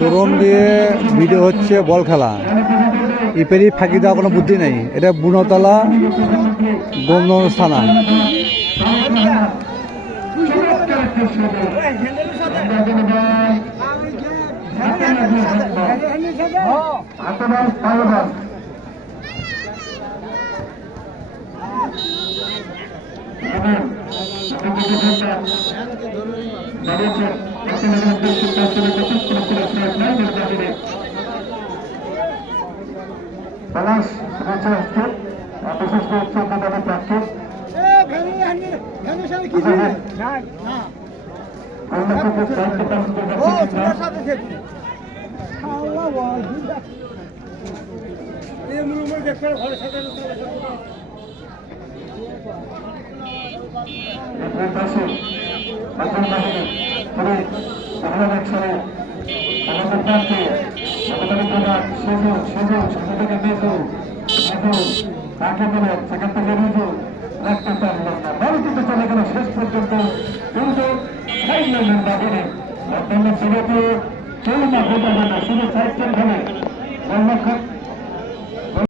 Drone দিয়ে video হচ্ছে বল খেলা। ইপেরি ফাঁকি দেওয়া কোনো বুদ্ধি নেই। এটা বুনতলা গোমগঞ্জ থানা। শেষ পর্যন্ত কিন্তু শুধু সাইকেল খেলে